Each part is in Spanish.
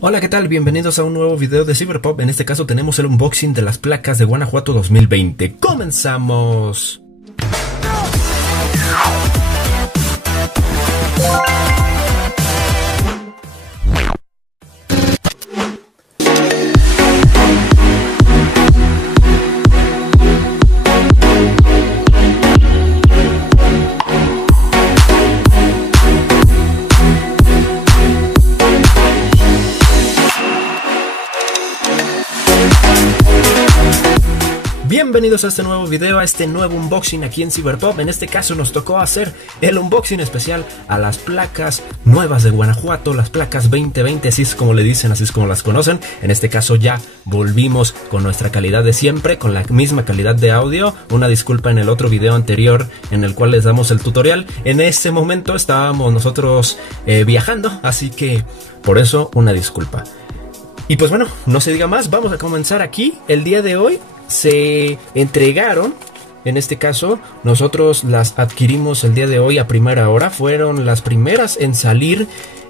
Hola, ¿qué tal? Bienvenidos a un nuevo video de Cyberpop. En este caso tenemos el unboxing de las placas de Guanajuato 2020. ¡Comenzamos! Bienvenidos a este nuevo video, a este nuevo unboxing aquí en Cyberpop. En este caso nos tocó hacer el unboxing especial a las placas nuevas de Guanajuato, las placas 2020, así es como le dicen, así es como las conocen. En este caso ya volvimos con nuestra calidad de siempre, con la misma calidad de audio. Una disculpa en el otro video anterior en el cual les damos el tutorial. En ese momento estábamos nosotros viajando, así que por eso una disculpa. Y pues bueno, no se diga más, vamos a comenzar aquí. El día de hoy se entregaron, en este caso nosotros las adquirimos el día de hoy a primera hora. Fueron las primeras en salir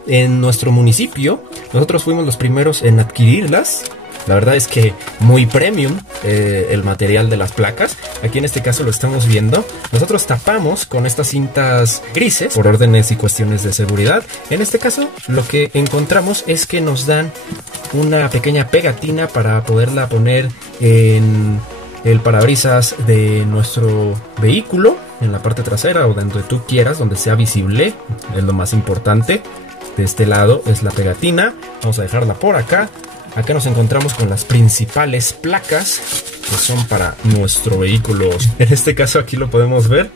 en nuestro municipio. Nosotros fuimos los primeros en adquirirlas. La verdad es que muy premium el material de las placas. Aquí en este caso lo estamos viendo. Nosotros tapamos con estas cintas grises por órdenes y cuestiones de seguridad. En este caso lo que encontramos es que nos dan una pequeña pegatina para poderla poner en el parabrisas de nuestro vehículo, en la parte trasera o donde tú quieras, donde sea visible. Es lo más importante. De este lado es la pegatina. Vamos a dejarla por acá. Acá nos encontramos con las principales placas que son para nuestro vehículo. En este caso aquí lo podemos ver,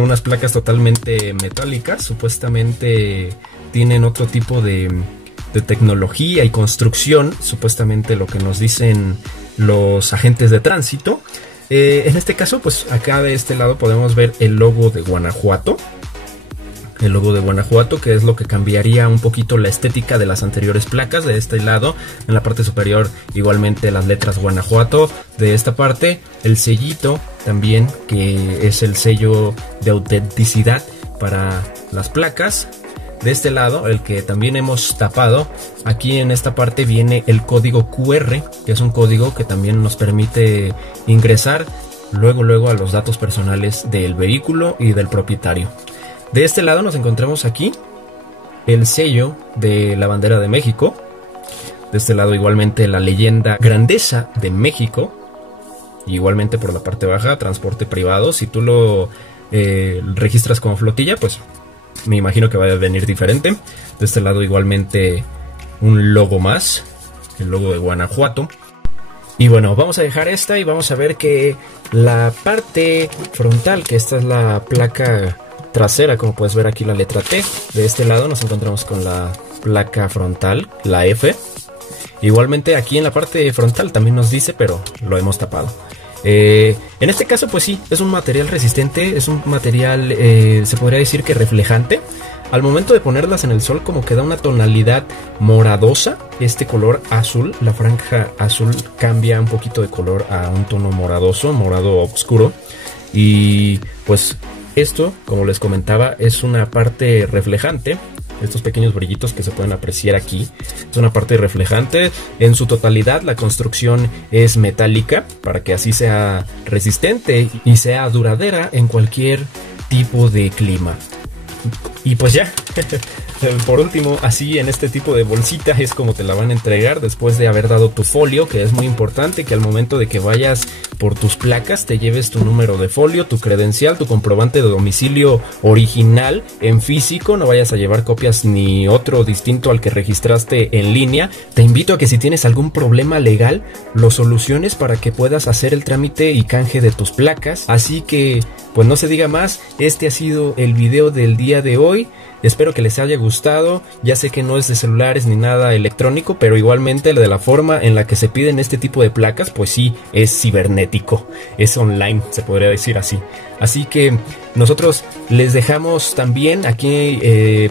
unas placas totalmente metálicas. Supuestamente tienen otro tipo de tecnología y construcción, supuestamente lo que nos dicen los agentes de tránsito. En este caso, pues acá de este lado podemos ver el logo de Guanajuato. El logo de Guanajuato, que es lo que cambiaría un poquito la estética de las anteriores placas. De este lado, en la parte superior, igualmente las letras Guanajuato. De esta parte, el sellito también, que es el sello de autenticidad para las placas. De este lado, el que también hemos tapado, aquí en esta parte viene el código QR, que es un código que también nos permite ingresar luego a los datos personales del vehículo y del propietario. De este lado nos encontramos aquí el sello de la bandera de México. De este lado igualmente la leyenda Grandeza de México. Igualmente por la parte baja, transporte privado. Si tú lo registras como flotilla, pues me imagino que va a venir diferente. De este lado igualmente un logo más, el logo de Guanajuato. Y bueno, vamos a dejar esta y vamos a ver que la parte frontal, que esta es la placa trasera, como puedes ver aquí la letra T. De este lado nos encontramos con la placa frontal, la F. Igualmente aquí en la parte frontal también nos dice, pero lo hemos tapado. En este caso pues sí, es un material resistente, es un material se podría decir que reflejante. Al momento de ponerlas en el sol como que da una tonalidad moradosa. Este color azul, la franja azul cambia un poquito de color a un tono moradoso, morado oscuro. Y pues esto, como les comentaba, es una parte reflejante. Estos pequeños brillitos que se pueden apreciar aquí es una parte reflejante. En su totalidad la construcción es metálica para que así sea resistente y sea duradera en cualquier tipo de clima. Y pues ya, por último, así en este tipo de bolsita es como te la van a entregar después de haber dado tu folio, que es muy importante que al momento de que vayas por tus placas te lleves tu número de folio, tu credencial, tu comprobante de domicilio original en físico. No vayas a llevar copias ni otro distinto al que registraste en línea. Te invito a que si tienes algún problema legal lo soluciones para que puedas hacer el trámite y canje de tus placas. Así que pues no se diga más, este ha sido el video del día de hoy. Espero que les haya gustado. Ya sé que no es de celulares ni nada electrónico, pero igualmente de la forma en la que se piden este tipo de placas, pues sí, es cibernético, es online, se podría decir así. Así que nosotros les dejamos también aquí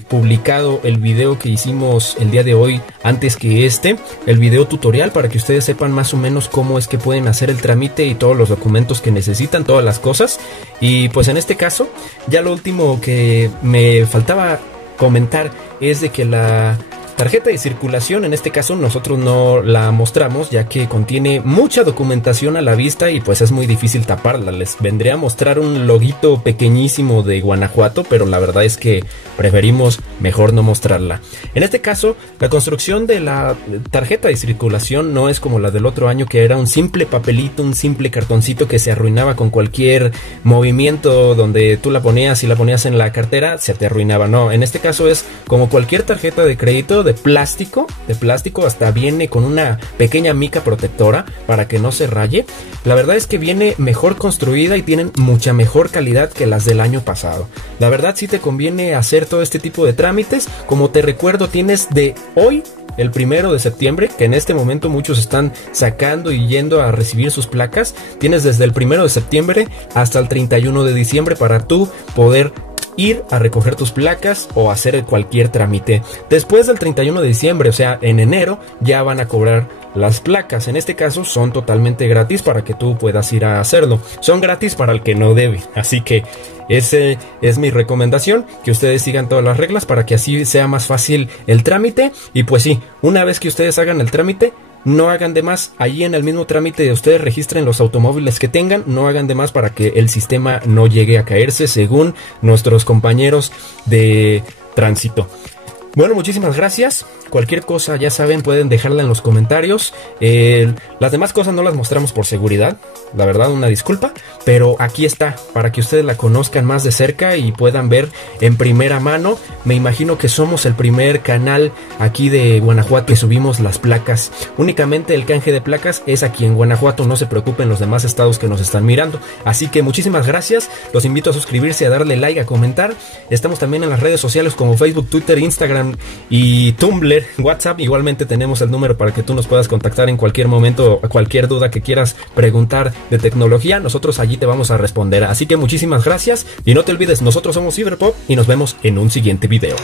publicado el video que hicimos el día de hoy antes que el video tutorial, para que ustedes sepan más o menos cómo es que pueden hacer el trámite y todos los documentos que necesitan, todas las cosas. Y pues en este caso, ya lo último que me faltaba comentar es de que la tarjeta de circulación, en este caso nosotros no la mostramos ya que contiene mucha documentación a la vista y pues es muy difícil taparla. Les vendría a mostrar un loguito pequeñísimo de Guanajuato, pero la verdad es que preferimos mejor no mostrarla. En este caso, la construcción de la tarjeta de circulación no es como la del otro año, que era un simple papelito, un simple cartoncito que se arruinaba con cualquier movimiento donde tú la ponías y la ponías en la cartera, se te arruinaba. No, en este caso es como cualquier tarjeta de crédito de plástico, hasta viene con una pequeña mica protectora para que no se raye. La verdad es que viene mejor construida y tienen mucha mejor calidad que las del año pasado. La verdad sí te conviene hacer todo este tipo de trámites. Como te recuerdo, tienes de hoy, el 1 de septiembre, que en este momento muchos están sacando y yendo a recibir sus placas. Tienes desde el 1 de septiembre hasta el 31 de diciembre para tú poder ir a recoger tus placas o hacer cualquier trámite. Después del 31 de diciembre, o sea, en enero, ya van a cobrar las placas. En este caso son totalmente gratis para que tú puedas ir a hacerlo. Son gratis para el que no debe. Así que ese es mi recomendación, que ustedes sigan todas las reglas para que así sea más fácil el trámite. Y pues sí, una vez que ustedes hagan el trámite, no hagan de más. Allí en el mismo trámite ustedes registren los automóviles que tengan, no hagan de más para que el sistema no llegue a caerse, según nuestros compañeros de tránsito. Bueno, muchísimas gracias. Cualquier cosa, ya saben, pueden dejarla en los comentarios. Las demás cosas no las mostramos por seguridad, la verdad, una disculpa, pero aquí está para que ustedes la conozcan más de cerca y puedan ver en primera mano. Me imagino que somos el primer canal aquí de Guanajuato que subimos las placas. Únicamente el canje de placas es aquí en Guanajuato, no se preocupen los demás estados que nos están mirando. Así que muchísimas gracias, los invito a suscribirse, a darle like, a comentar. Estamos también en las redes sociales como Facebook, Twitter, Instagram y Tumblr, WhatsApp. Igualmente tenemos el número para que tú nos puedas contactar en cualquier momento, cualquier duda que quieras preguntar de tecnología, nosotros allí te vamos a responder. Así que muchísimas gracias y no te olvides, nosotros somos Cyberpop y nos vemos en un siguiente video.